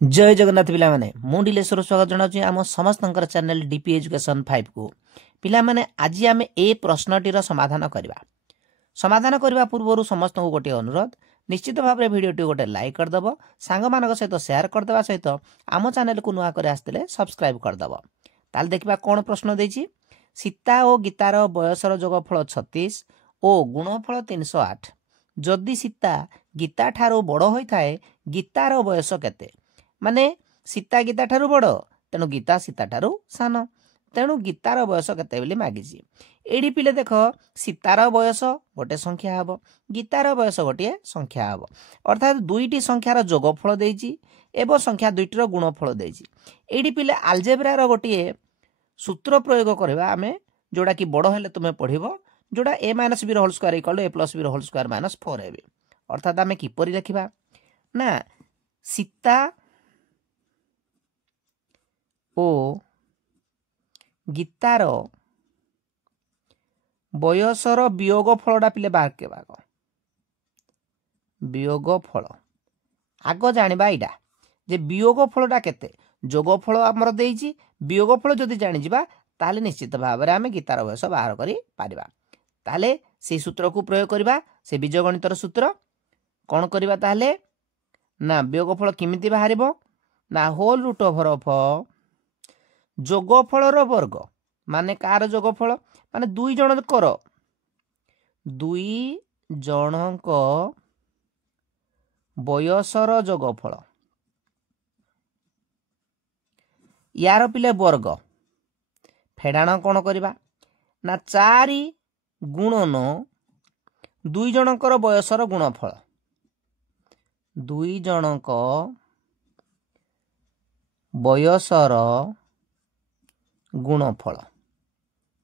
जय जगन्नाथ पिला माने मु डिलेश्वर स्वागत जनाऊँ आम समस्त चैनल डीपी एजुकेशन 5 को पिला माने आज आम ए प्रश्नटीर समाधान करने पूर्व समस्त को गोटे अनुरोध निश्चित भाव में भिडियो गोटे लाइक करदेव सांग मान सहित सेयार करदे सहित आम चैनल को नुआ आसते सब्सक्राइब करदेव। ताल देखा कौन प्रश्न देछि सीता और गीतार बयसर जोगफल 36 और गुणफल 308 जदि सीता गीता ठारू बड़ होता है गीतार बयस केते माने सीता गीता ठारू बड़ तेणु गीता सीता ठारू सान तेणु गीतार बयस केते बोली मागिछि। एडी पिले देख सीतार बयस गोटे संख्या हम गीतार बयस गोटे संख्या हम अर्थात दुईटी संख्यार जोगफल देछि एवं संख्या दुईटर गुणफल देछि। एडी पिले आलजेब्रार गोटे सूत्र प्रयोग करबा आमे जोड़ा कि बड़ हेले तुमे पढ़िबो जोड़ा a - b whole square equal a + b whole square -4ab अर्थात आमे किपरि लिखिबा ना सीता ओ गीतार बयसर वियोग फलटा पिले बाहर के भाग वियोग फल आग जानिबा इडा जे वियोग फलटा केते जोगफल आमर देइछि वियोग फल जदि जानि जिबा ताले निश्चित भाव में आमे गीतार बयस बाहर करि पारिबा। ताले से सूत्र को प्रयोग करबा से बीजगणितर सूत्र कौन करबा ताले ना वियोगफल किमिति बाहरिबो ना होल रूट ओवर ऑफ जोगफलर वर्ग माने कार जोगफल माने दुई जनक बयसर जोगफल यार पिले वर्ग फेडाण कौन करबा ना 4 गुणन दुई जनकर बयसर गुणफल दुई जनक बयसर गुणफल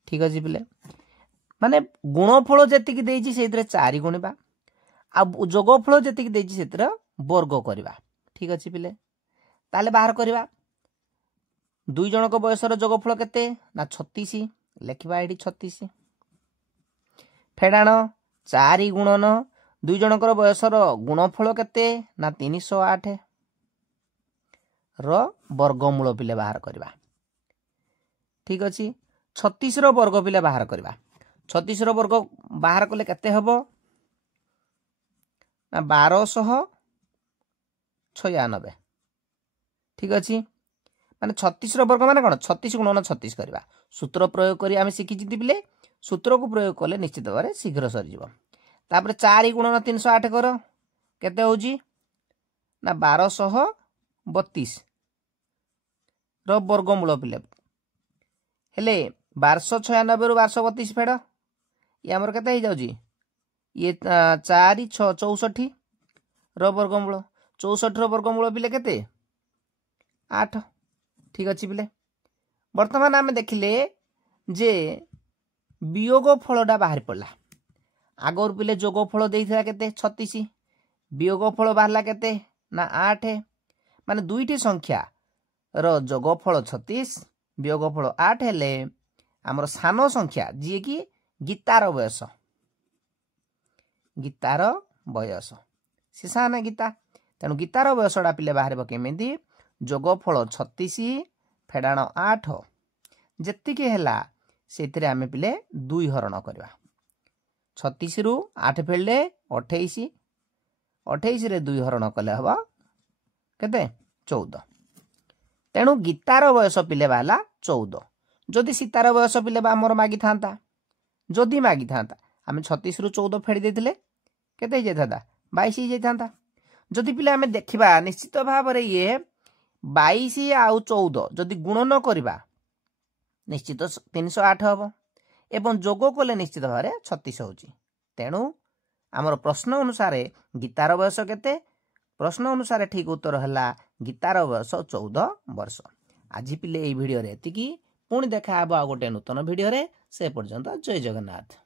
ठीक अच्छे पिले माने गुणफल जेतिक देइछि सेतिरे 4 गुणिबा आ जोगफल जेतिक देइछि सेतिरे वर्ग करबा ठीक अच्छे पिले ताले बाहर करबा दुई जनक बयसर जोगफल केते ना 36 लेखिबा एडी 36 फेडाण 4 गुणन दुई जनकर बयसर गुणफल केते ना 308 रो वर्गमूल पिले बाहर करबा ठीक अच्छे 36 रो वर्ग पिले बाहर करबा 36 रो वर्ग बाहर कले केते हबो ना 1296 ठीक अच्छे माने 36 रो वर्ग माने कोन 36 गुणन 36 करबा सूत्र प्रयोग करी आमे सिखि जिति बिले सूत्र को प्रयोग कले निश्चित भाव शीघ्र सरी जीव। तापर 4 गुणन 308 कर केते होजी ना 1232 रो वर्गमूल पिले हेले 1296 रु 1232 फेड़ ये हमर केते हो जाउजी ये 4 6 64 रो वर्गमूल 64 रो वर्गमूल पिले केते 8 ठीक अच्छे पिले वर्तमान आमे देखिले जे वियोग फलटा बाहर पड़ला आगर पिले जोग फल देइथिला केते 36 वियोग फल बाहरला केते ना 8 माने दुईटी संख्या रो जोगफल 36 वियोगफल 8 हेले हमर सान संख्या जी कि गीतार बयस से सान गीता तेणु गीतार बयसटा पिले बाहर केमिति जोगफल 36 फेडाण 8 जेतिके हेला सेतिरे आमे पिले 2 हरण करबा 36 रु 8 फेडले 28 28 रे 2 हरण कले हबा केते 14 तेणु गीतार बयस पिले बाला 14 जदि सीतार बयस पिले बा हमर मागी थांता जदि मागी थांता आमे 36 रु 14 फेडी देथिले केते जे थांता 22 जे थांता जदि पिले आमे देखिबा निश्चित भाव रे ये 22 आउ 14 जदि गुण न करबा निश्चित 308 हबो एवं जोग कले निश्चित भाव रे 36 होची तेणु हमर प्रश्न अनुसार गीतार बयस केते प्रश्न अनुसार ठीक उत्तर हला गीतार बयस 14 वर्ष। आज पिले এই ভিডিও রে এতিকি पुणी देखा हबो गोटे नूतन भिडियो रे से पर्यंत जय जगन्नाथ।